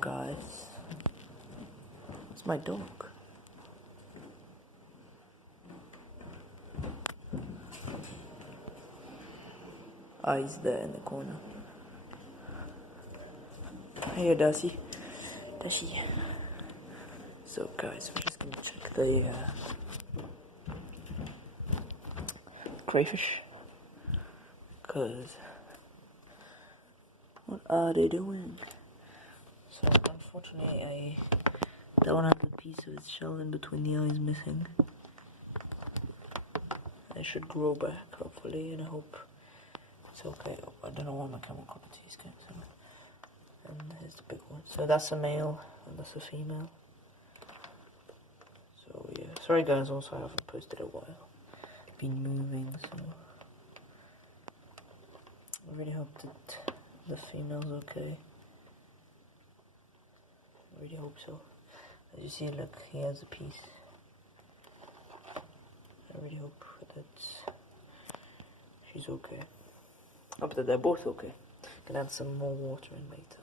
guys, it's my dog. He's there in the corner. Hey, Darcy. So guys, we're just gonna check the crayfish, cause what are they doing? So unfortunately, that one has a piece of its shell in between the eyes missing. It should grow back hopefully, and I hope it's okay. Oh, I don't know why my camera quality is getting so. And here's the big one. So that's a male and that's a female. So yeah, sorry guys, also I haven't posted a while. I've been moving, so I really hope that the female's okay. I really hope so. As you see, look, he has a piece. I really hope that she's okay. Hope that they're both okay. Can add some more water in later.